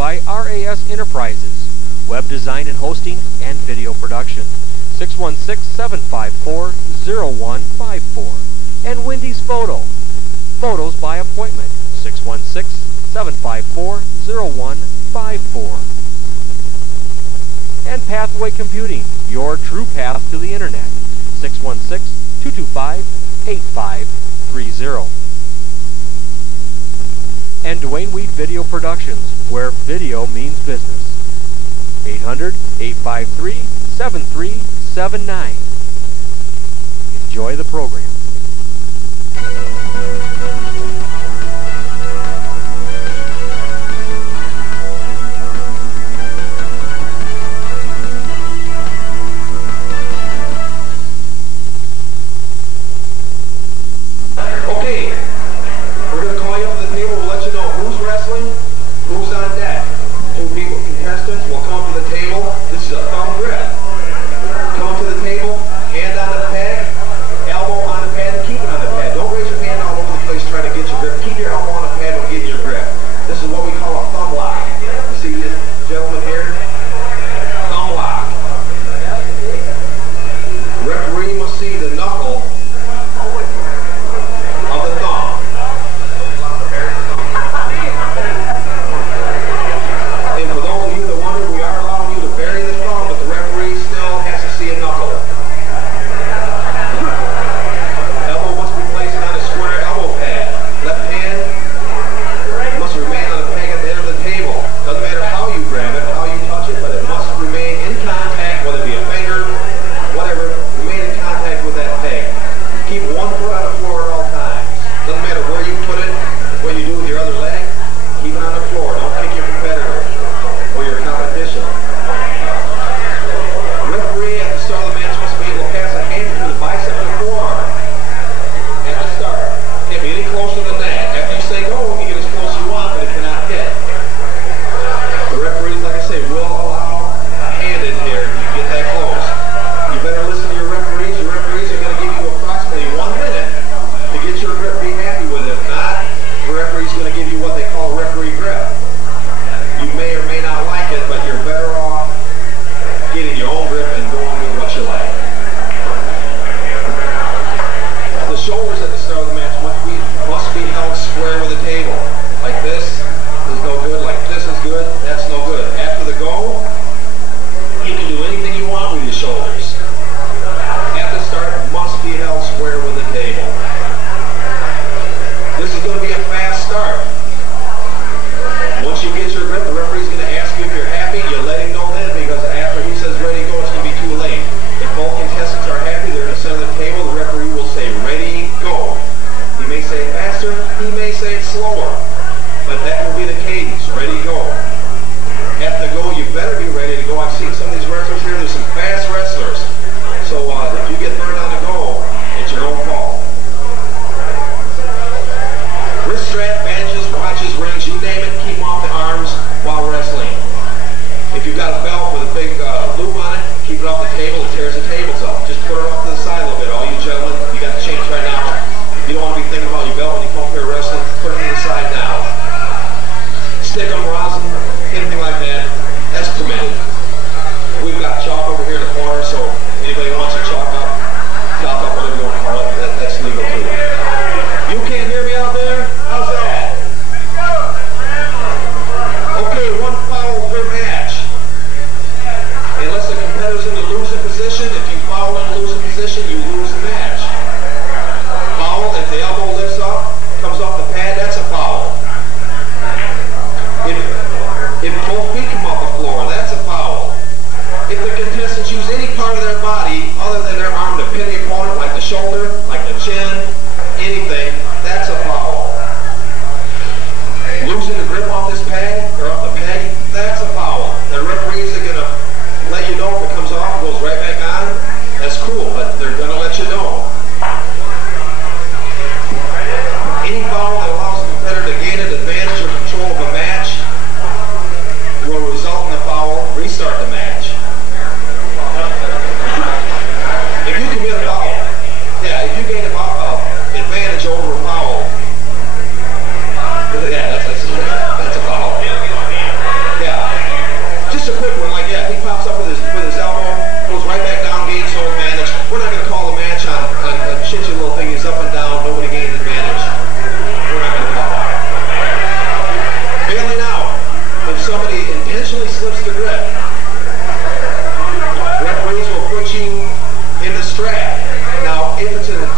by RAS Enterprises, web design and hosting and video production. 616-754-0154. And Wendy's Photo, photos by appointment. 616-754-0154. And Pathway Computing, your true path to the internet. 616-225-8530. And Dwayne Weed Video Productions, where video means business. 800-853-7379. Enjoy the program. Okay, we're going to call you up to the table. We'll let you know who's wrestling, who's on deck. Two people, contestants, will come to the table. This is a thumb grip. Come to the table, hand on the pad, elbow on the pad, and keep it on the pad. Don't raise your hand all over the place trying to get your grip. Keep your elbow on the pad when getting your grip. This is what we call a thumb lock. You see this gentleman here? Thumb lock. The referee must see the knuckle of the thumb. And for those of you that wonder, we are allowing you to bury the thumb, but the referee still has to see a knuckle. Elbow must be placed on a square elbow pad. Left hand must remain on the peg at the end of the table. Doesn't matter how you grab it, how you touch it, but it must remain in contact, whether it be a finger, whatever, remain in contact with that peg. Keep one foot on the floor at all times. Doesn't matter where you put it, what you do with your other leg, keep it on the floor. Don't kick your competitor or your competition. The referee at the start of the match must be able to pass a hand through the bicep and the forearm at the start. Can't be any closer than that. After you say go, you can get as close as you want, but it cannot hit. The referees, like I say, will allow a hand in here if you get that close. You better listen to your referees. Your referees are going to give you approximately 1 minute to get your grip, be happy with it. If not, the referee's going to give you what they call a referee grip. You may or may not like it, but you're better off getting your own grip and going with what you like. The shoulders at the start of the match must be held square with the table. Like this is no good, like this is good, that's no good. After the go, you can do anything you want with your shoulders. At the start, must be held square with the table. This is going to be a fast start. Once you get your grip, the referee's going to ask you if you're happy. You let him know then, because after he says ready, go, it's going to be too late. If both contestants are happy, they're in the center of the table, the referee will say ready, go. He may say it faster, he may say it slower, but that will be the cadence, ready, go. At the go, you better be ready to go. I've seen some of these wrestlers here, there's some fast wrestlers. So if you get burned on the go, it's your own fault. Wrist strap, bandages, watches, rings, you name it, keep them off the arms while wrestling. If you've got a belt with a big loop on it, keep it off the table, it tears the tables up. Just put it off to the side a little bit. All you gentlemen, you got the change right now. You don't want to be thinking about your belt when you come up here wrestling. Put it to the side now. Stick them, rosin, anything like that, that's permitted. We've got chalk over here in the corner, so anybody who wants to chalk up, whatever you want to call it, that's legal too. You can't hear me out there? How's that? Okay, one foul per match. Unless the competitor's in the losing position, if you foul in the losing position, you lose the match. Foul, if the elbow lifts up, comes off the pad, that's a foul. If both feet come off the floor, that's a foul. If the contestants use any part of their body other than their arm to pin the opponent, like the shoulder, like the chin, anything, that's a foul. Losing the grip off this pad, or off the peg, that's a foul. The referees are going to let you know if it comes off and goes right back on. That's cool, but they're going to let you know. Any foul that allows the competitor to gain an advantage or control of a match will result in a foul. Restart the match. If you commit a foul, if you gain an advantage over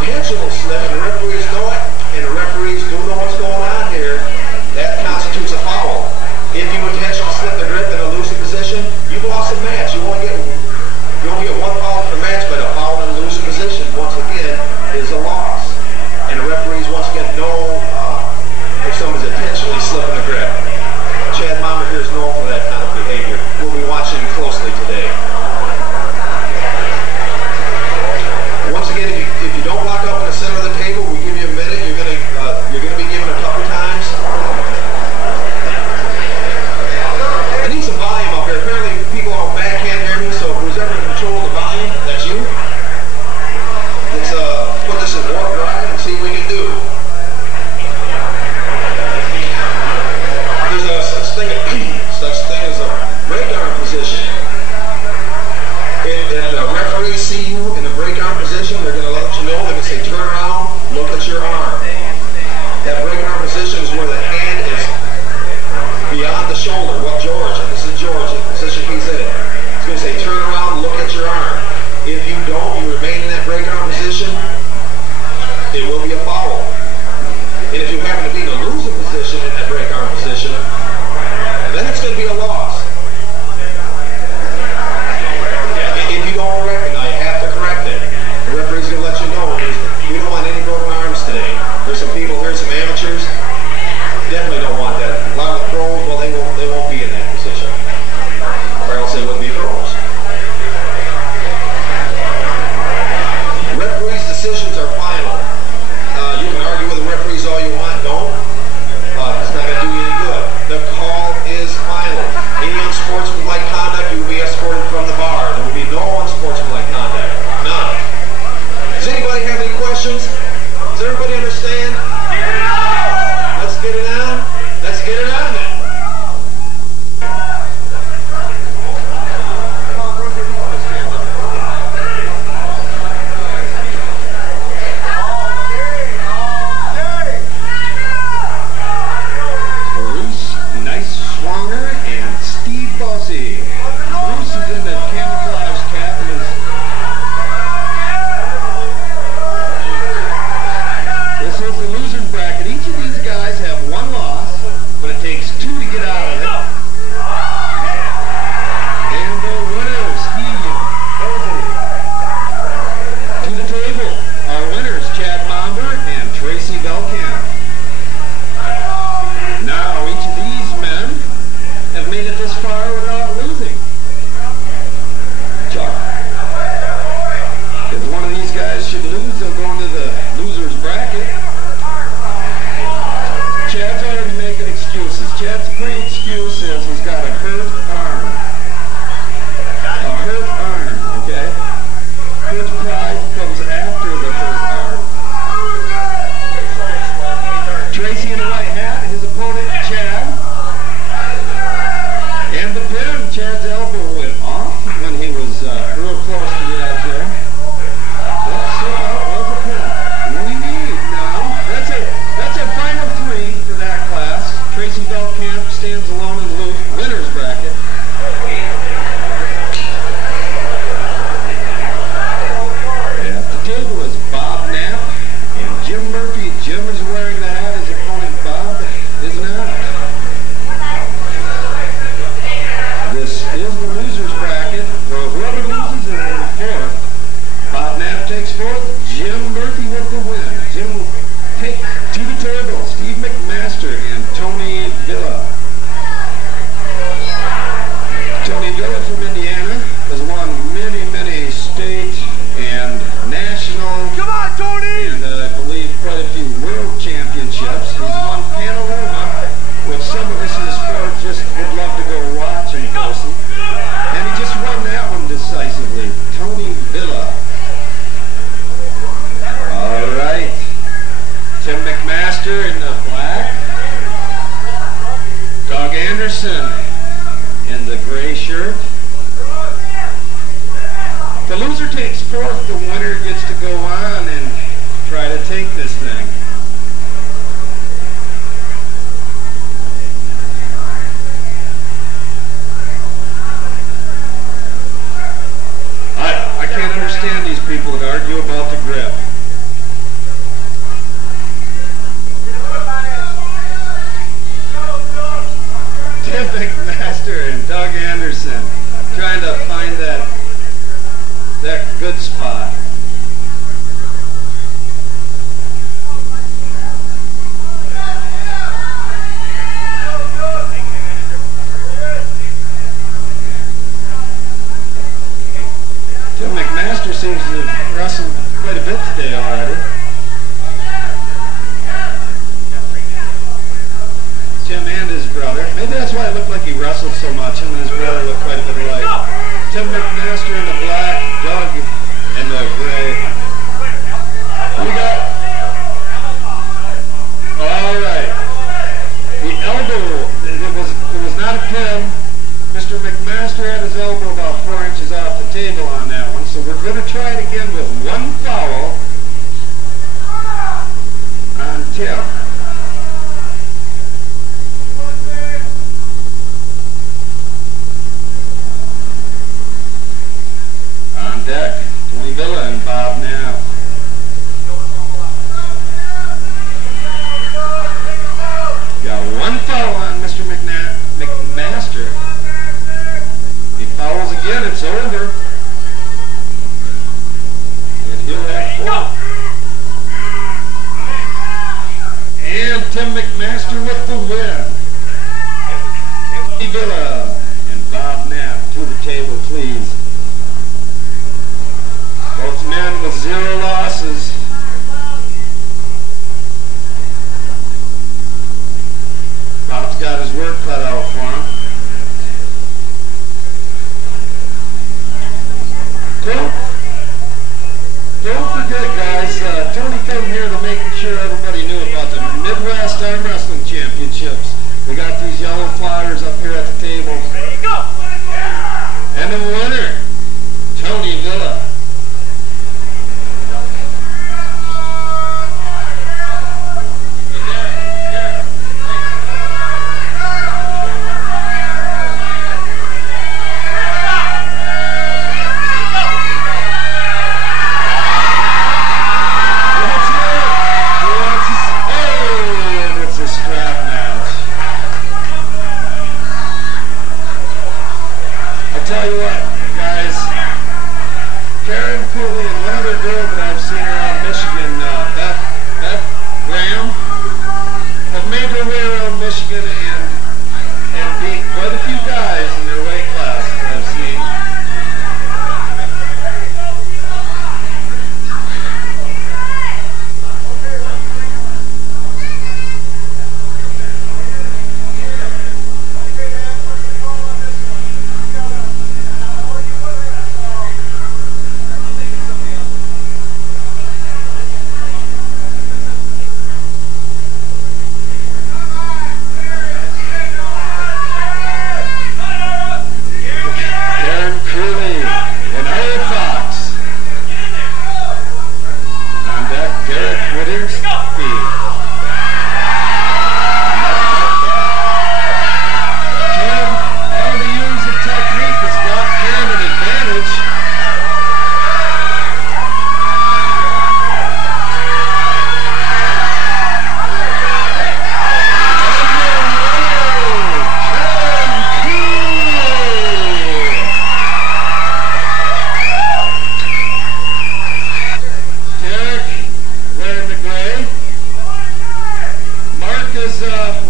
intentional slip, and the referees know it, and the referees do know what's going on here, that constitutes a foul. If you intentionally slip the grip in a losing position, you've lost a match. You only get one foul per match, but a foul in a losing position, once again, is a loss. And the referees, once again, know if someone's intentionally slipping the grip. Chad Mommer here is known for that kind of behavior. We'll be watching closely today. Once again, if you don't lock up in the center of the table, we give you a minute. You're gonna be given a couple times. I need some volume up here. Apparently, people out back can't hear me. So who's ever in control of the volume, that's you. Let's put this in warp drive and see what we can do. There's a such thing as a break arm position. If the referees see you in the break arm position, they're going to let you know. They're going to say, turn around, look at your arm. That break arm position is where the hand is beyond the shoulder. What George, and this is George, the position he's in. It's going to say, turn around, look at your arm. If you don't, you remain in that break arm position, it will be a foul. And if you happen to be in a losing position in that break arm position, then it's going to be a loss. If you don't correct it, now you have to correct it. The referee's going to let you know. We don't want any broken arms today. There's some people here, some amateurs, definitely don't want that. A lot of the pros, well, they won't be in that position. Or else they wouldn't be pros. Referees' decisions are final. You can argue with the referees all you want. Don't. It's not going to do you any good. The call is final. Any unsportsmanlike conduct, you will be escorted from the bar. There will be no unsportsmanlike conduct. None. Does anybody have any questions? Does everybody understand? Let's get it on. Let's get it on then. way already. Tim and his brother. Maybe that's why it looked like he wrestled so much. Him and his brother look quite a bit alike. Tim McMaster in the black, Doug in the gray. We got... All right. The elbow, it was not a pin. Mr. McMaster had his elbow about 4 inches off the table on that one, so we're going to try it again with one foul on Tim. On deck, Tony Villa and Bob Knapp. Got one foul on Mr. McMaster. He fouls again, it's over. And he'll have 4. And Tim McMaster with the win. Tony Villa and Bob Knapp to the table, please. Both men with 0 losses. Bob's got his work cut out for him. Don't forget, guys, Tony came here to make sure everybody knew about the Midwest Arm Wrestling Championships. We got these yellow flyers up here at the table. And the winner, Tony Villa. Tell you what, guys, Karen Cooley and one other girl that I've seen around Michigan, Beth Graham, have made their way around Michigan and beat quite a few guys in their weight class that I've seen.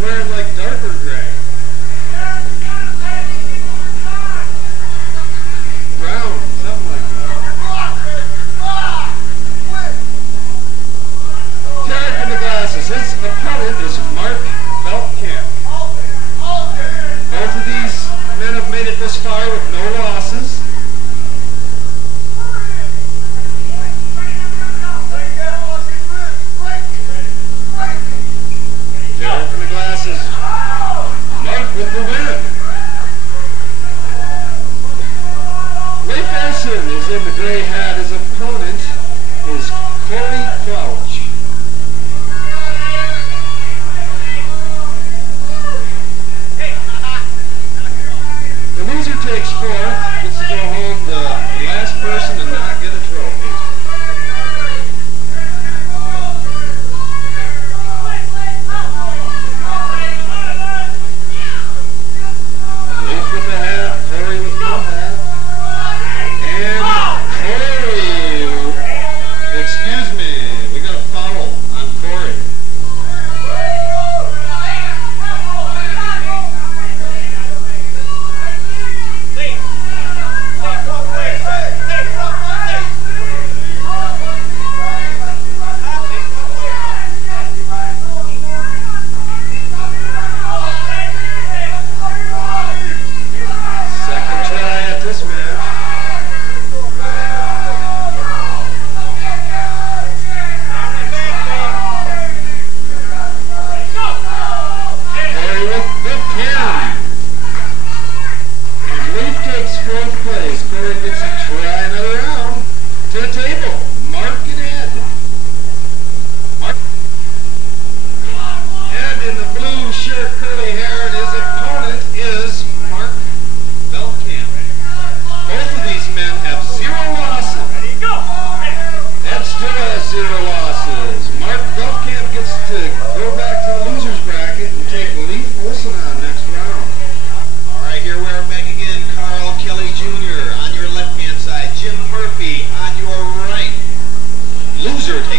Wearing like darker gray. Brown, something like that. Derek in the glasses. His opponent is Mark Beltkamp. Both of these men have made it this far with no losses. Derek in the glasses. Mark with the win. Ray Benson is in the gray hat. His opponent is Cooley Crouch. The loser takes 4. Gets to go home the last person to not get a trophy. Leaf with the hat, Corey with no hat, and Corey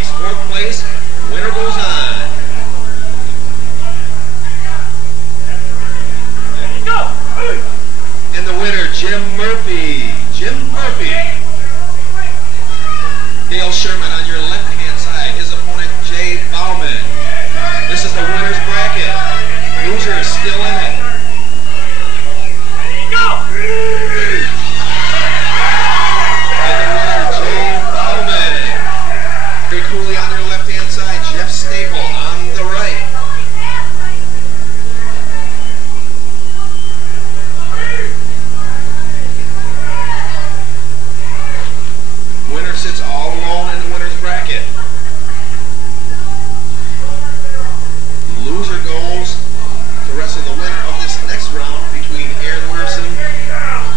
takes 4th place. Winner goes on. There you go. And the winner, Jim Murphy. Jim Murphy. Dale Sherman on your left-hand side. His opponent, Jay Bauman. This is the winner's bracket. Loser is still in it. There you go. And the winner, Jay Bauman. Gary Cooley on your left-hand side. Jeff Staple on the right. Winner sits all alone in the winner's bracket. Loser goes to wrestle the winner of this next round between Aaron Wilson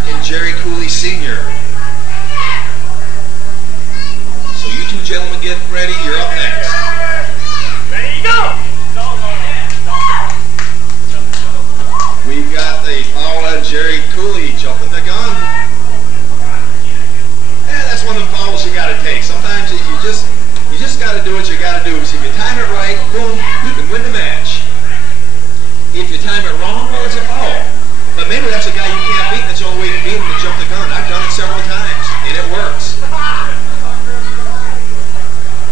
and Jerry Cooley Sr. So you two gentlemen get ready. You're up next. There you go. We've got the foul on Jerry Cooley jumping the gun. Yeah, that's one of the fouls you got to take. Sometimes you just got to do what you got to do. So if you time it right, boom, you can win the match. If you time it wrong, well, it's a foul. But maybe that's a guy you can't beat, and that's the only way to beat him to jump the gun. I've done it several times, and it works.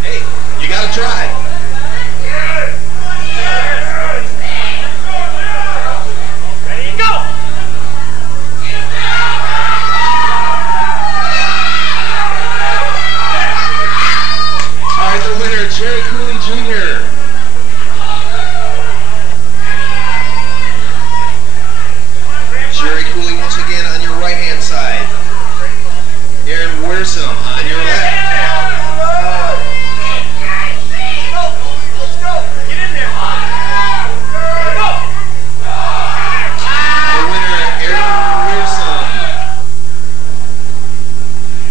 Hey, you got to try. Ready to go. All right, the winner, Jerry Cooley Jr. Jerry Cooley once again on your right-hand side. Aaron Wearsome on your left. Let's go. Get in there. Go. The winner, Aaron Wearsome.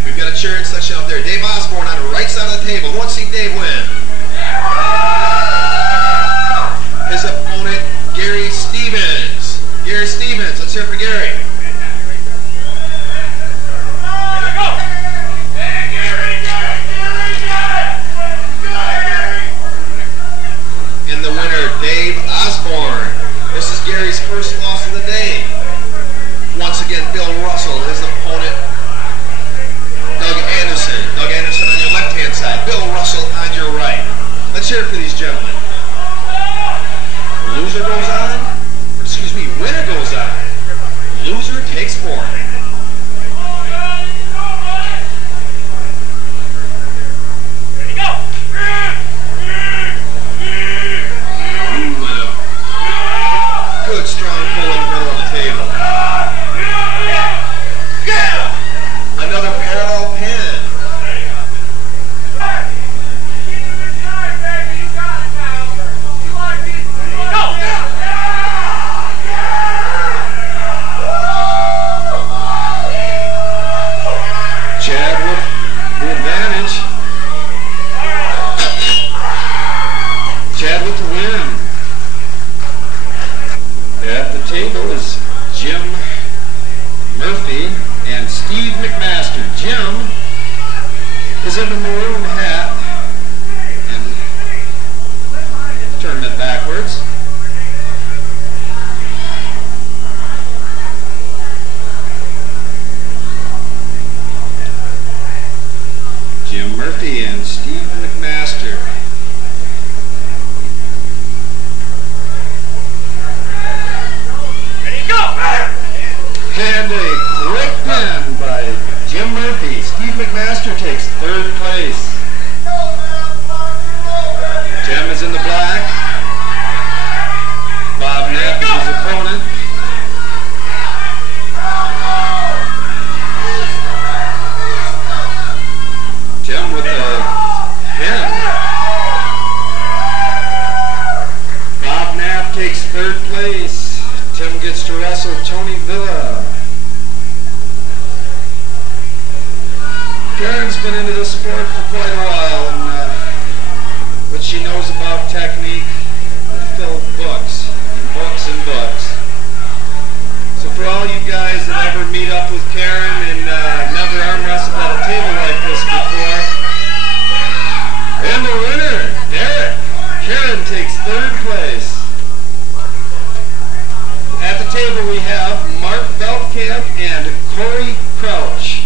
We've got a cheering section up there. Dave Osborne on the right side of the table. Who wants to see Dave win? His opponent, Gary Stevens. Gary Stevens, let's hear it for Gary. And the winner, Dave Osborne. This is Gary's first loss of the day. Once again, Bill Russell, his opponent, Doug Anderson. Doug Anderson on your left-hand side. Bill Russell on your right. Let's hear it for these gentlemen. Loser goes on. Excuse me, winner goes on. Loser takes 4. Ready to go. Ooh, and a good strong pull in the middle of the table. Another parallel pin. Chad with the advantage. Chad with the win. At the table is Jim Murphy and Steve McMaster. Jim is in the maroon hat and turn it backwards. Jim Murphy and Steve McMaster. Ready to go. And a quick pin by Jim Murphy. Steve McMaster takes 3rd place. Jim is in the black. Bob Knapp is his opponent. Jim with a pin. Bob Knapp takes 3rd place. Tim gets to wrestle Tony Villa. Karen's been into this sport for quite a while, and what she knows about technique will fill books and books and books. So for all you guys that ever meet up with Karen and never arm wrestled at a table like this before, and the and Corey Crouch.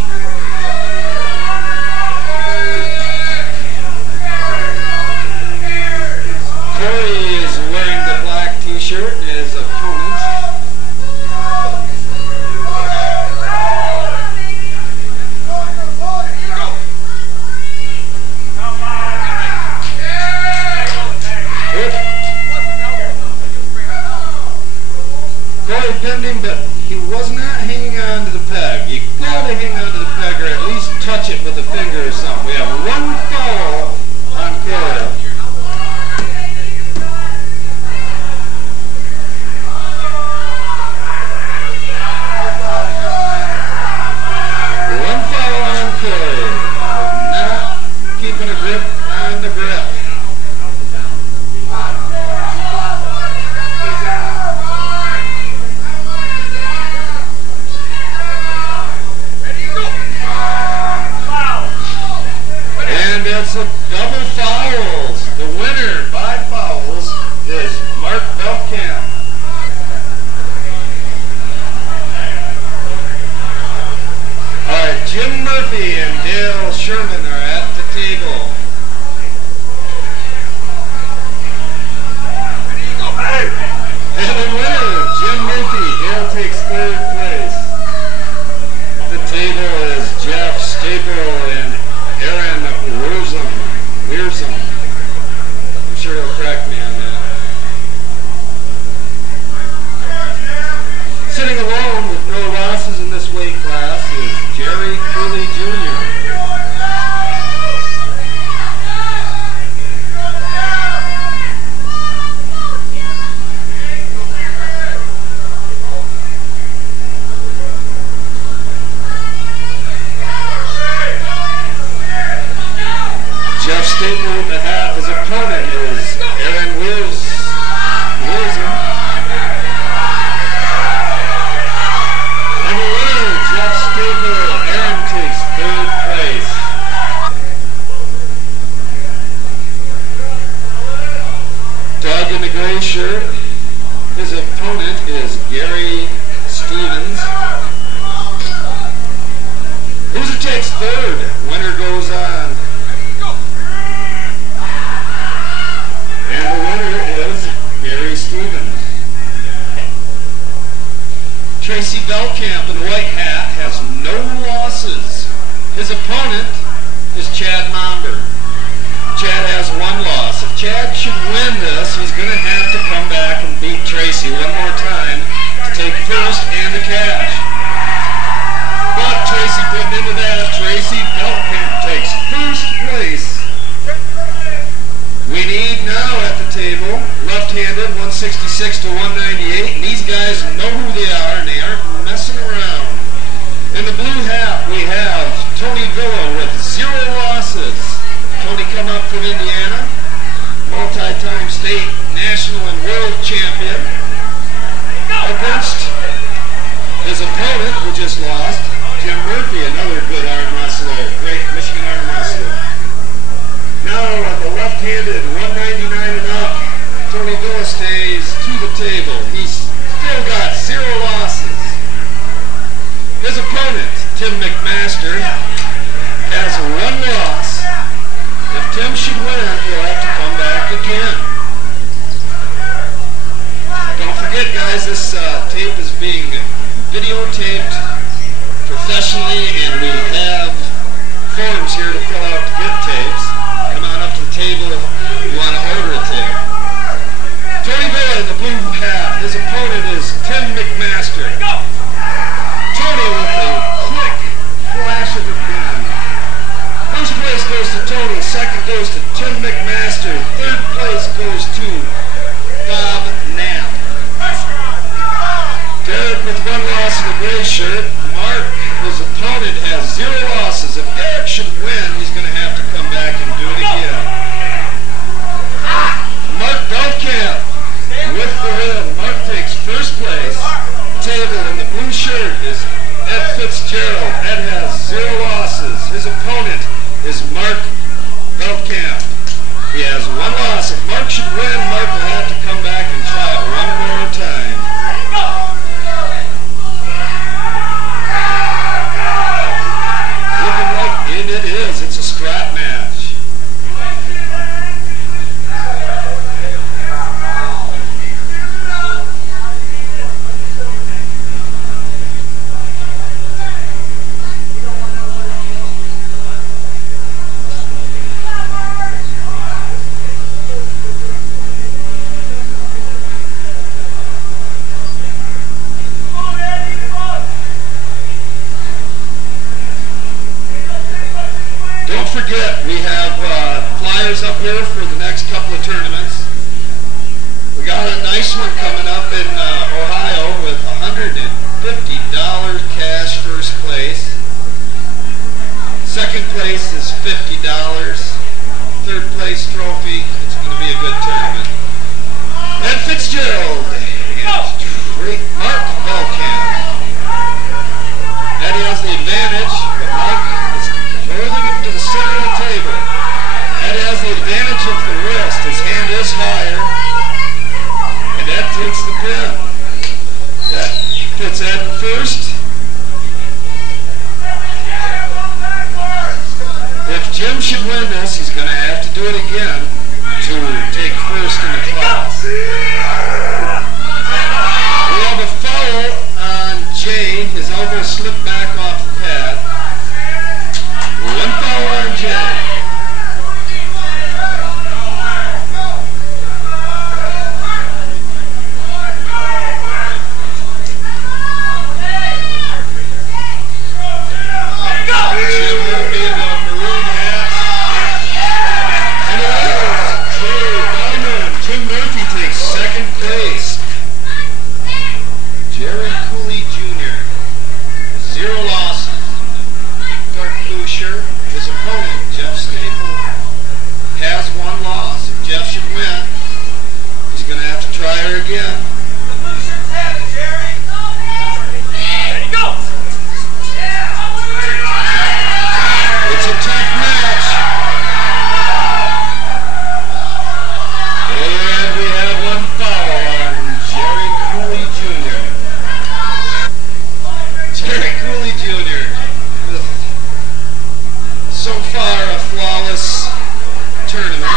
Corey is wearing the black t-shirt and his opponent. Corey pinned him, but he was not hanging on to the peg. You gotta hang on to the peg or at least touch it with a finger or something. We have one foul on Corey. One foul on Corey. Not keeping a grip on the grip. And it's a double fouls. The winner by fouls is Mark Belkamp. All right, Jim Murphy and Dale Sherman are at the table. And the winner, Jim Murphy. Dale takes third place. The table is Jeff Staple and Aaron Wearsum. I'm sure he'll correct me on that. Sitting alone with no losses in this weight class is Jerry Cooley Jr. Jeff Staple with the hat. His opponent is Aaron Wearsum. And the winner, Jeff Staple. Aaron takes third place. Doug in the gray shirt. His opponent is Gary Stevens. Loser takes third. Winner goes on. And the winner is Gary Stevens. Tracy Belkamp in the white hat has no losses. His opponent is Chad Momber. Chad has one loss. If Chad should win this, he's going to have to come back and beat Tracy one more time to take first and the cash. But Tracy putting into that. Tracy Belkamp takes first place. We need now at the table, left-handed, 166 to 198, and these guys know who they are, and they aren't messing around. In the blue hat, we have Tony Villa with 0 losses. Tony come up from Indiana, multi-time state, national, and world champion, against his opponent, who just lost, Jim Murphy, another good arm wrestler, great Michigan arm wrestler. Now on the left-handed, 199 and up, Tony Villa stays to the table. He's still got 0 losses. His opponent, Tim McMaster, has 1 loss. If Tim should win, he'll have to come back again. Don't forget, guys, this tape is being videotaped professionally, and we have forms here to fill out to get tapes. Come on up to the table if you want to order a tape. Tony Villa in the blue hat. His opponent is Tim McMaster. Tony with a quick flash of a gun. First place goes to Tony. Second goes to Tim McMaster. Third place goes to Bob Knapp. Derek with 1 loss in the gray shirt. Mark, his opponent, has 0 losses. If Derek should win, he's going to have to come back and do it again. Mark Belkamp with the win. Mark takes first place. Table in the blue shirt is Ed Fitzgerald. Ed has 0 losses. His opponent is Mark Belkamp. He has 1 loss. If Mark should win, Mark will have to come back and try it one more time. players up here for the next couple of tournaments. We got a nice one coming up in Ohio with $150 cash first place. Second place is $50. Third place trophy. It's going to be a good tournament. Ed Fitzgerald against Mark Belkamp. Eddie has the advantage, but Mark is holding him to the center of the table. Eddie has the advantage of the wrist. His hand is higher. And Ed takes the pin. That puts Ed in first. If Jim should win this, he's going to have to do it again to take first in the class. We have a foul on Jay. His elbow slipped back off the pad. One foul on Jay. Cooley Jr. 0 losses. Clark Boucher, his opponent, Jeff Staple, has 1 loss. If Jeff should win, he's going to have to try her again. Ready, go! It's a tough match. And we have 1 foul on Jerry Cooley Jr. Jerry Cooley Jr. with so far a flawless tournament.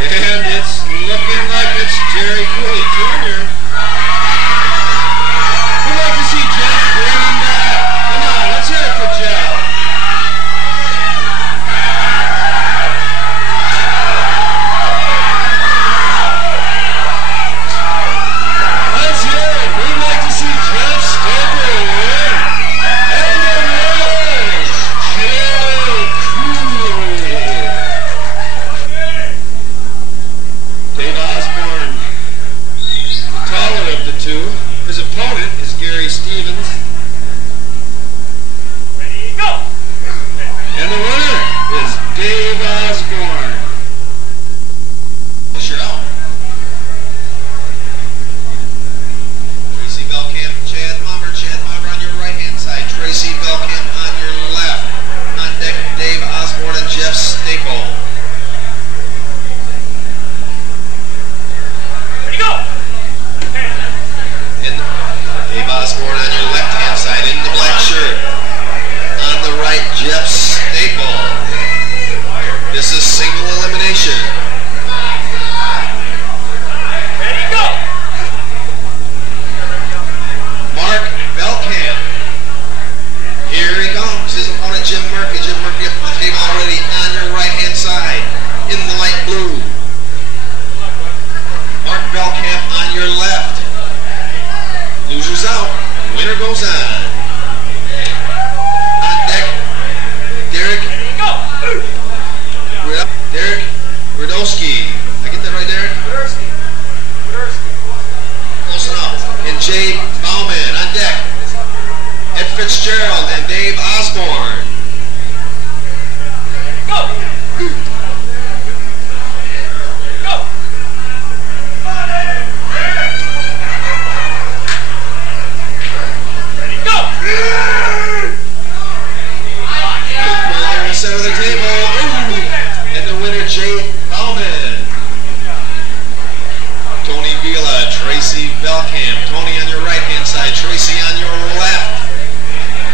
And it's looking like it's Jerry Cooley Jr. We'd like to see Jeff bring him back. Come on, let's hear it for Jeff. Let's hear it. We'd like to see Jeff Staple win. And the winner is Jerry Cooley. Dave Osborne, the taller of the two. His opponent is Gary Stevens. Ready, go! And the winner is Dave Osborne. Push her out. Tracy Belkamp, Chad Mummer. Chad Mummer on your right-hand side. Tracy Belkamp on your left. On deck, Dave Osborne and Jeff Staple. Ready, go! And Dave Osborne on your left-hand side in the black shirt. On the right, Jeff Staple. This is single elimination. Ready, go! Mark Belkamp. Here he comes. His opponent, Jim Murphy. Jim Murphy up at the table already on your right-hand side in the light blue. Mark Belkamp on your left. Losers out. Winner goes on. On deck, Derek. Ready, go! We're up. Derek Radowski. I get that right, Derek? Close enough. And Jay Bauman on deck. Ed Fitzgerald and Dave Osborne. Go! Go! Ready, go! Well, in the center of the table. Ooh. And the winner, Jay Bauman. Tony Vila, Tracy Belkamp. Tony on your right-hand side, Tracy on your left.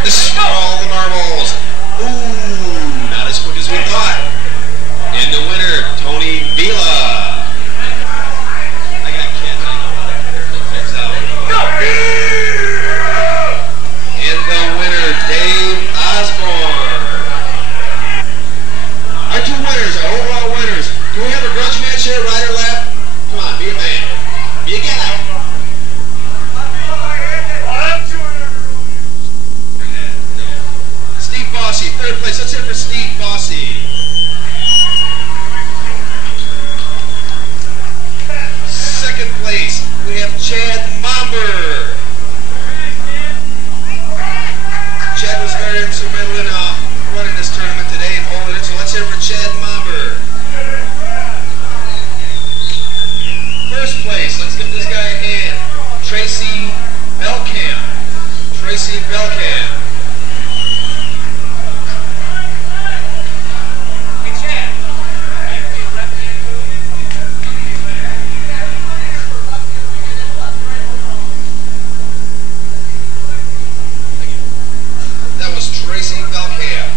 This is for all the marbles. Ooh, not as quick as we thought. And the winner, Tony Vila. I got kids, I know how to fix out. Go! And the winner, Dave Osborne. Our 2 winners, our overall winners. Do we have a grudge match here, right or left? Come on, be a man. Be a guy. Steve Bossy, 3rd place. Let's hear it for Steve Bossy. First place, let's give this guy a hand. Tracy Belkamp. Tracy Belkamp. Hey, Chad. That was Tracy Belkamp.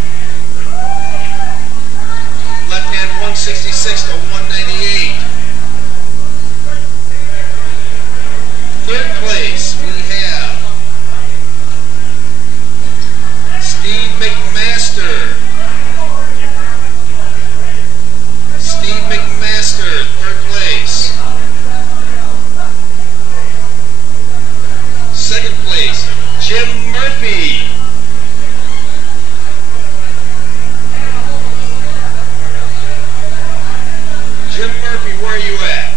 Left hand 166 to 198. Third place, we have Steve McMaster. Steve McMaster, third place. Second place, Jim Murphy. Jim Murphy, where are you at?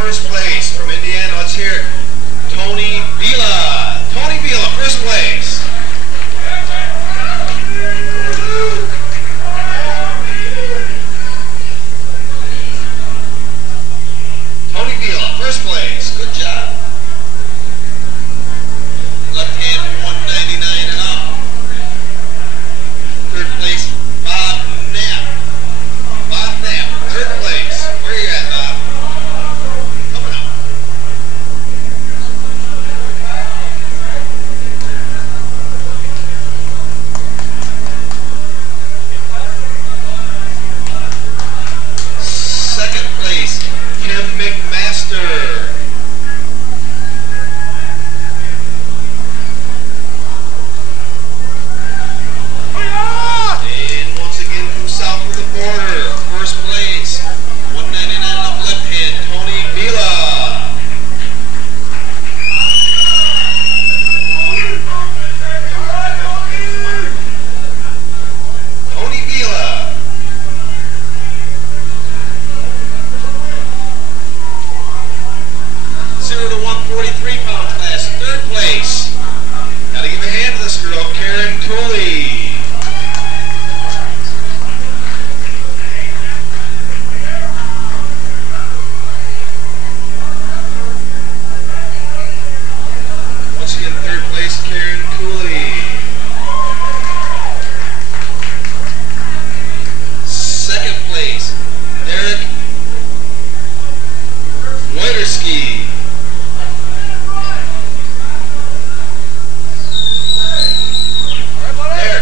First place from Indiana, let's hear it. Tony Vila. Tony Vila, first place. Tony Vila, first place. Good job. Left hand 199 and up. Third place, Bob Knapp. Bob Knapp, third place. Where are you at, Bob? Cooley. Once again, third place, Karen Cooley. Second place, Derek Wojderski.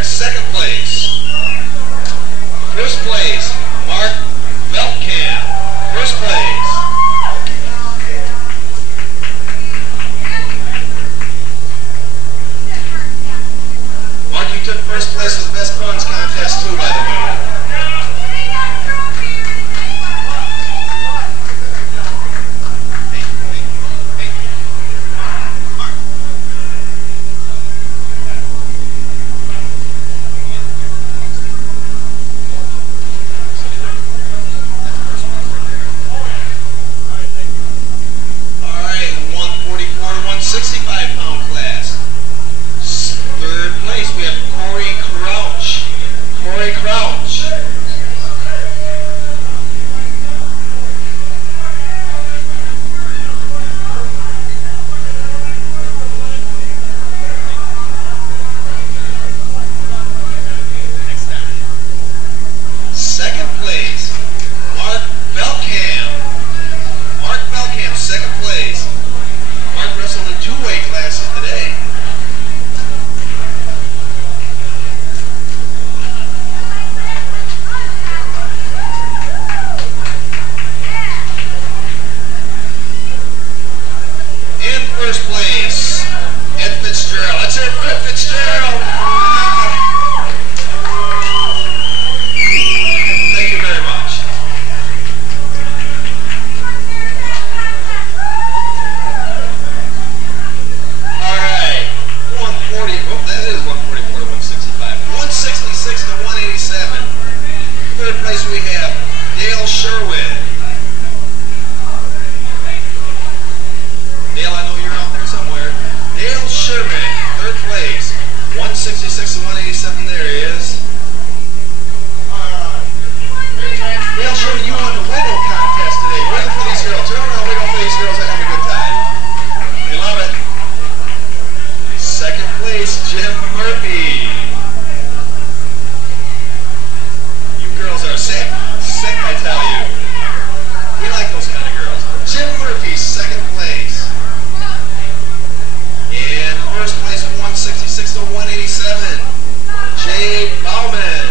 Second place. First place, Mark Belkamp. First place. Mark, you took first place for the Best Buns contest too, by the way. First place, Ed Fitzgerald. Let's hear it for Ed Fitzgerald. Thank you very much. All right, 140. Oh, that is 144 to 165. 166 to 187. Third place we have Dale Sherwin. Sherman, third place. 166 to 187, there he is. Dale Sherman, you won the wiggle contest today. Wiggle for these girls. Turn around, wiggle for these girls that have a good time. They love it. Second place, Jim Murphy. You girls are sick. Sick, I tell you. We like those kind of girls. Jim Murphy, second place. And first place, 166 to 187, Jay Bauman.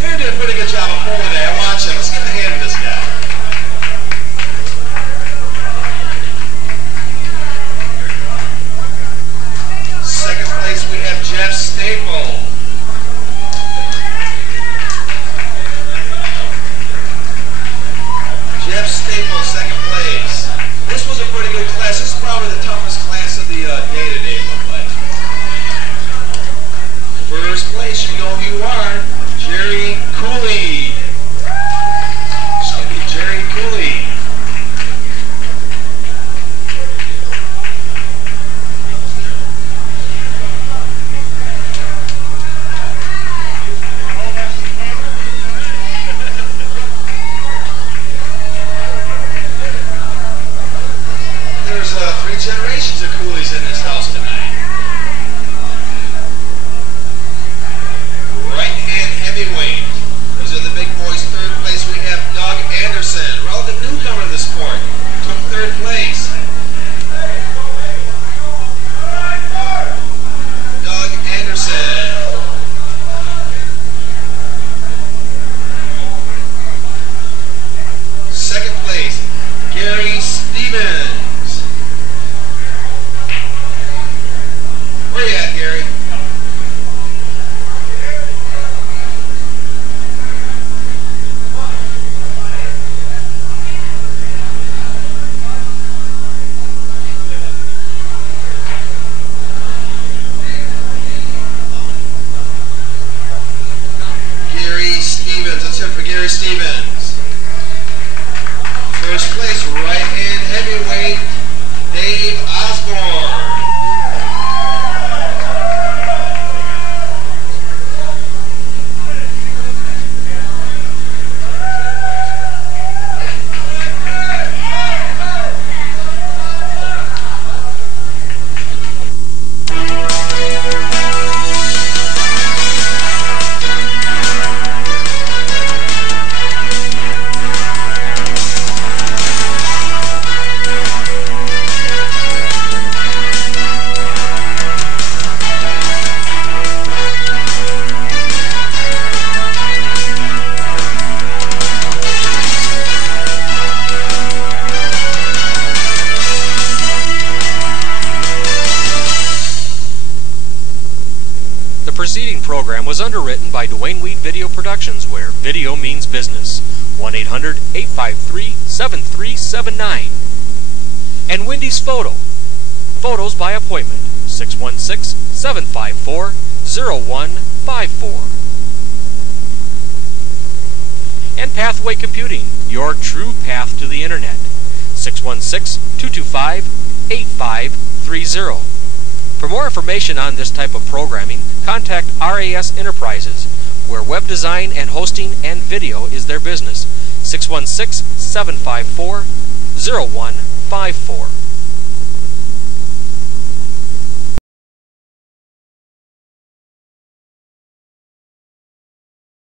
Aaron did a pretty good job of pulling today. I watched him. Let's give a hand to this guy. Second place we have Jeff Staple. Jeff Staple, second place. This was a pretty good class. This is probably the toughest class of the day today, it looked like. First place, you know who you are, Jerry Cooley. It's going to be Jerry Cooley. There's 3 generations of Cooleys in this house tonight. Heavyweight. These are the big boys. Third place we have Doug Anderson, relative newcomer to the sport. Took third place. Doug Anderson. Second place, Gary Stevens. Where you at, Gary? For Gary Stevens. First place, right-hand heavyweight, Dave Osborne. The preceding program was underwritten by Dwayne Weed Video Productions, where video means business. 1-800-853-7379. And Wendy's Photo. Photos by appointment. 616-754-0154. And Pathway Computing, your true path to the Internet. 616-225-8530. For more information on this type of programming, contact RAS Enterprises, where web design and hosting and video is their business. 616-754-0154.